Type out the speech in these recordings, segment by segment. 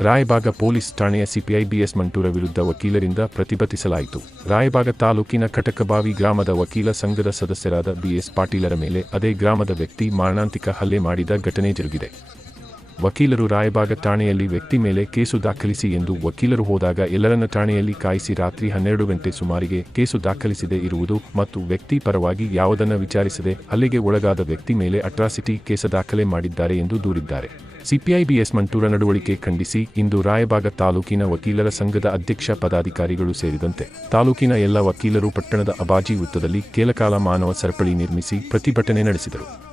Raybag police ಠಾಣೆಯ CPI BS Mantur ವಿರುದ್ಧ ವಕೀಲರಿಂದ ಪ್ರತಿಭಟಿಸಲಾಯಿತು. ರಾಯಬಾಗ ತಾಲೂಕಿನ ಕಟಕಬಾವಿ ಗ್ರಾಮದ ವಕೀಲ ಸಂಘದ ಸದಸ್ಯರಾದ ಬಿಎಸ್ ಪಾಟೀಲರ ಮೇಲೆ ಅದೇ ಗ್ರಾಮದ ವ್ಯಕ್ತಿ ಮಾರಣಾಂತಿಕ ಹಲ್ಲೆ ಮಾಡಿದ ಘಟನೆ ಜರುಗಿದೆ. ವಕೀಲರು ರಾಯಬಾಗ ಠಾಣೆಯಲ್ಲಿ ವ್ಯಕ್ತಿ ಮೇಲೆ ಕೇಸು ದಾಖಲಿಸಿ ಎಂದು ವಕೀಲರು ಹೋದಾಗ ಎಲ್ಲರನ್ನ ಠಾಣೆಯಲ್ಲಿ ಕಾಯಿಸಿ ರಾತ್ರಿ ಹನ್ನೆರಡು ಗಂಟೆ ಸುಮಾರಿಗೆ ಕೇಸು ದಾಖಲಿಸಿದೆ ಇರುವುದು ಮತ್ತು ವ್ಯಕ್ತಿ ಪರವಾಗಿ ಯಾವುದನ್ನ ವಿಚಾರಿಸದೆ ಹಲ್ಲೆಗೆ ಒಳಗಾದ ವ್ಯಕ್ತಿ ಮೇಲೆ ಅಟ್ರಾಸಿಟಿ ಕೇಸ ದಾಖಲೆ ಮಾಡಿದ್ದಾರೆ ಎಂದು ದೂರಿದ್ದಾರೆ. ಸಿಪಿಐಬಿಎಸ್ ಮಂಟೂರ ನಡವಳಿಕೆ ಖಂಡಿಸಿ ಇಂದು ರಾಯಬಾಗ ತಾಲೂಕಿನ ವಕೀಲರ ಸಂಘದ ಅಧ್ಯಕ್ಷ ಪದಾಧಿಕಾರಿಗಳು ಸೇರಿದಂತೆ ತಾಲೂಕಿನ ಎಲ್ಲ ವಕೀಲರು ಪಟ್ಟಣದ ಅಬಾಜಿ ವೃತ್ತದಲ್ಲಿ ಕೇಲಕಾಲ ಮಾನವ ಸರಪಳಿ ನಿರ್ಮಿಸಿ ಪ್ರತಿಭಟನೆ ನಡೆಸಿದರು.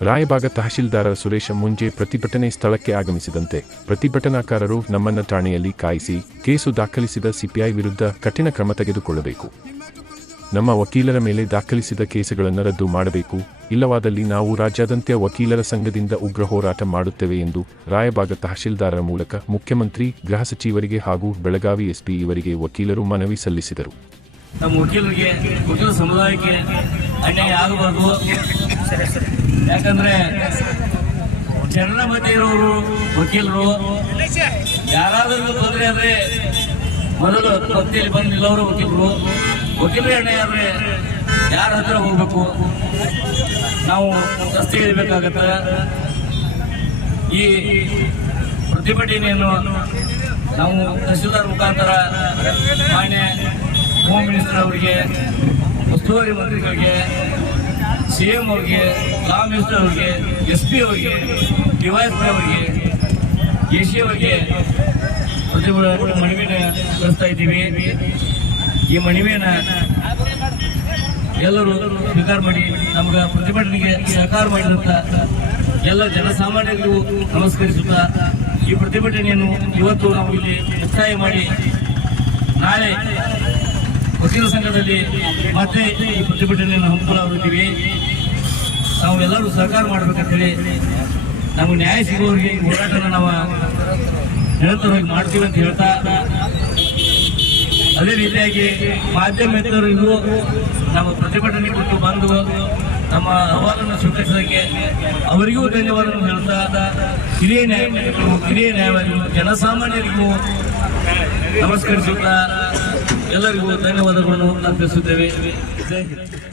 ರಾಯಬಾಗ ತಹಶೀಲ್ದಾರ ಸುರೇಶ ಮುಂಜೆ ಪ್ರತಿಭಟನೆ ಸ್ಥಳಕ್ಕೆ ಆಗಮಿಸಿದಂತೆ ಪ್ರತಿಭಟನಾಕಾರರು ನಮ್ಮನ್ನ ಠಾಣೆಯಲ್ಲಿ ಕಾಯಿಸಿ ಕೇಸು ದಾಖಲಿಸಿದ ಸಿಪಿಐ ವಿರುದ್ಧ ಕಠಿಣ ಕ್ರಮ ತೆಗೆದುಕೊಳ್ಳಬೇಕು. ನಮ್ಮ ವಕೀಲರ ಮೇಲೆ ದಾಖಲಿಸಿದ ಕೇಸುಗಳನ್ನು ರದ್ದು ಮಾಡಬೇಕು. ಇಲ್ಲವಾದಲ್ಲಿ ನಾವು ರಾಜ್ಯಾದ್ಯಂತ ವಕೀಲರ ಸಂಘದಿಂದ ಉಗ್ರ ಹೋರಾಟ ಮಾಡುತ್ತೇವೆ ಎಂದು ರಾಯಬಾಗ ತಹಶೀಲ್ದಾರರ ಮೂಲಕ ಮುಖ್ಯಮಂತ್ರಿ ಗೃಹ ಸಚಿವರಿಗೆ ಹಾಗೂ ಬೆಳಗಾವಿ ಎಸ್ಪಿ ಇವರಿಗೆ ವಕೀಲರು ಮನವಿ ಸಲ್ಲಿಸಿದರು. ನಮ್ಮ ವಕೀಲರಿಗೆ ವಕೀಲ ಸಮುದಾಯಕ್ಕೆ ಅನ್ಯಾಯ ಆಗಬಾರ್ದು. ಯಾಕಂದ್ರೆ ಮಧ್ಯೆ ಇರೋರು, ವಕೀಲರು, ಯಾರಾದರೂ ತೊಂದರೆ ಅಂದ್ರೆ ಮೊದಲು ಪಂಕ್ತಿಯಲ್ಲಿ ಬಂದು ನಿಲ್ಲೋರು ವಕೀಲರು. ವಕೀಲರು ಎಣ್ಣೆ ಆದ್ರೆ ಯಾರ ಹತ್ರ ಹೋಗ್ಬೇಕು? ನಾವು ರಸ್ತೆ ಇಳಿಬೇಕಾಗತ್ತ. ಈ ಪ್ರತಿಭಟನೆಯನ್ನು ನಾವು ತಹಸೀಲ್ದಾರ್ ಮುಖಾಂತರ ಮಾನ್ಯ ಹೋಮ್ ಮಿನಿಸ್ಟರ್ ಅವರಿಗೆ, ಉಸ್ತುವಾರಿ ಮಂತ್ರಿಗಳಿಗೆ ಸಿ ಎಂ ಅವ್ರಿಗೆ ಲಾ ಮಿನಿಸ್ಟರ್ ಅವ್ರಿಗೆ ಎಸ್ ಪಿ ಅವರಿಗೆ ಡಿವೈಎಸ್ಪಿ ಅವರಿಗೆ ಎ ಸಿ ಅವರಿಗೆ ಮನವಿನ ಕಳಿಸ್ತಾ ಇದ್ದೀವಿ. ಈ ಮನವಿಯನ್ನ ಎಲ್ಲರೂ ಸ್ವೀಕಾರ ಮಾಡಿ, ನಮ್ಗೆ ಪ್ರತಿಭಟನೆಗೆ ಸಹಕಾರ ಮಾಡಿದಂತ ಎಲ್ಲ ಜನಸಾಮಾನ್ಯರಿಗೂ ನಮಸ್ಕರಿಸುತ್ತಾ, ಈ ಪ್ರತಿಭಟನೆಯನ್ನು ಇವತ್ತು ನಾವು ಇಲ್ಲಿ ಮುಕ್ತಾಯ ಮಾಡಿ, ನಾಳೆ ವಕೀಲ ಸಂಘದಲ್ಲಿ ಮತ್ತೆ ಈ ಪ್ರತಿಭಟನೆಯನ್ನು ಹಮ್ಮಿಕೊಳ್ಳುತ್ತೀವಿ ನಾವು ಎಲ್ಲರೂ ಸಹಕಾರ ಮಾಡಬೇಕಂತೇಳಿ ನಮಗೆ ನ್ಯಾಯ ಸಿಗುವವರಿಗೆ ಹೋರಾಟನ ನಾವು ನಿರಂತರವಾಗಿ ಮಾಡ್ತೀವಿ ಅಂತ ಹೇಳ್ತಾ, ಅದೇ ರೀತಿಯಾಗಿ ಮಾಧ್ಯಮೇತರರಿಗೂ ನಮ್ಮ ಪ್ರತಿಭಟನೆ ಕೊಟ್ಟು ಬಂದು ನಮ್ಮ ಅಹವಾಲನ್ನು ಸ್ವೀಕರಿಸೋದಕ್ಕೆ ಅವರಿಗೂ ಧನ್ಯವಾದವನ್ನು ಹೇಳ್ತಾ, ಹಿರಿಯ ನ್ಯಾಯಮೂರ್ತಿಗಳು ಹಿರಿಯ ನ್ಯಾಯವಾದಿಗಳು, ಜನಸಾಮಾನ್ಯರಿಗೂ ನಮಸ್ಕರಿಸುತ್ತಾ ಎಲ್ಲರಿಗೂ ಧನ್ಯವಾದಗಳನ್ನು ಅರ್ಪಿಸುತ್ತೇವೆ. ಜೈ ಹಿಂದ್.